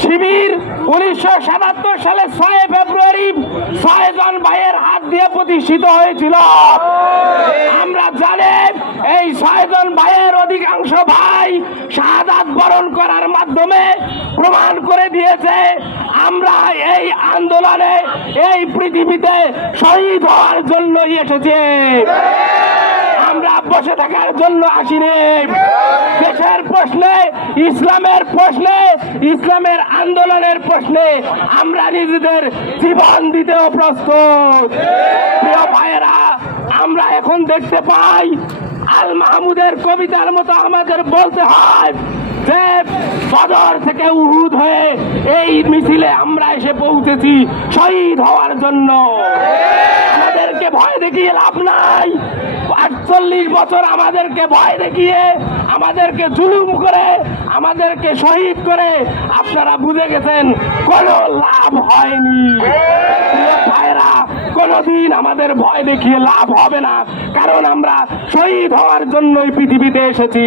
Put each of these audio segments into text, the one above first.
শিবির উনিশশো সাতাত্তর সালে ছয় ফেব্রুয়ারি ছয় জন ভাইয়ের হাত দিয়ে প্রতিষ্ঠিত হয়েছিল। আমরা জানি এই ছয়জন ভাইয়ের অধিকাংশ ভাই শাহাদাত বরণ করার মাধ্যমে প্রমাণ করে দিয়েছে, আমরা এই আন্দোলনে এই পৃথিবীতে শহীদ হওয়ার জন্যই এসেছি। আমরা বসে থাকার জন্য আসিনি। প্রশ্নে, ইসলামের প্রশ্নে, ইসলামের আন্দোলনের প্রশ্নে আমরা নিজেদের জীবন দিতেও প্রস্তুত। প্রিয় ভাইয়েরা, আমরা এখন দেখতে পাই আল মাহমুদের কবিতার মতো আমাদের বলতে হয় যে, বদর থেকে উহুদ হয়ে এই মিছিলে আমরা এসে পৌঁছেছি শহীদ হওয়ার জন্য। আমাদেরকে ভয় দেখিয়ে লাভ নাই। আটচল্লিশ বছর আমাদেরকে ভয় দেখিয়ে আমাদেরকে জুলুম করে, আমাদেরকে শহীদ করে, আপনারা বুঝে গেছেন, কোনো লাভ হয়নি। কোনোদিন আমাদের ভয় দেখিয়ে লাভ হবে না, কারণ আমরা শহীদ হওয়ার জন্যই পৃথিবীতে এসেছি।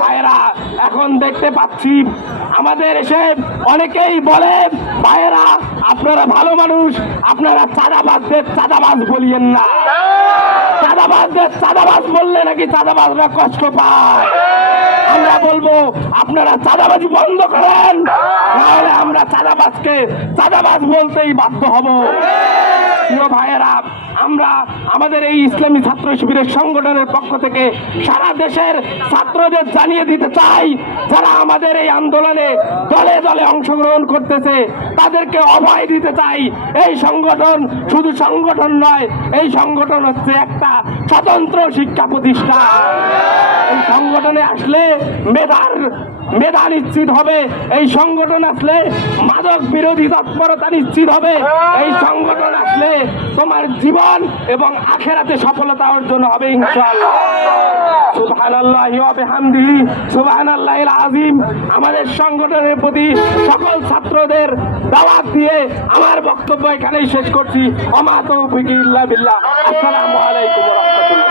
ভাইরা এখন দেখতে পাচ্ছি, আমাদের এসে অনেকেই বলে, ভাইয়েরা, আপনারা ভালো মানুষ, আপনারা চাঁদাবাজদের চাঁদাবাজ বলিয়েন না। বললে নাকি কষ্ট পায়? আমরা বলব, আপনারা চাঁদাবাজি বন্ধ করেন। তাহলে আমরা বলতেই বাধ্য হব। ভাইয়েরা, আমরা আমাদের এই ইসলামী ছাত্র শিবিরের সংগঠনের পক্ষ থেকে সারা দেশের ছাত্রদের জানিয়ে দিতে চাই, যারা আমাদের এই আন্দোলনে দলে দলে অংশগ্রহণ করতেছে। তাদেরকে অভয় দিতে চাই। এই সংগঠন শুধু সংগঠন নয়, এই সংগঠন হচ্ছে একটা স্বতন্ত্র শিক্ষা প্রতিষ্ঠান। এই সংগঠনে আসলে মেধার, মেধা নিশ্চিত হবে। এই সংগঠন আসলে মাদক বিরোধী তৎপরতা নিশ্চিত হবে। এই সংগঠন আসলে তোমার জীবন এবং আখেরাতে সফলতা অর্জন হবে, ইনশাআল্লাহ। সুবহানাল্লাহ ওয়া বিহামদিহি। সুবহানাল্লাহিল আযীম। আমাদের সংগঠনের প্রতি সকল ছাত্রদের দাওয়াত দিয়ে আমার বক্তব্য এখানেই শেষ করছি। অমাত আসসালামু আলাইকুম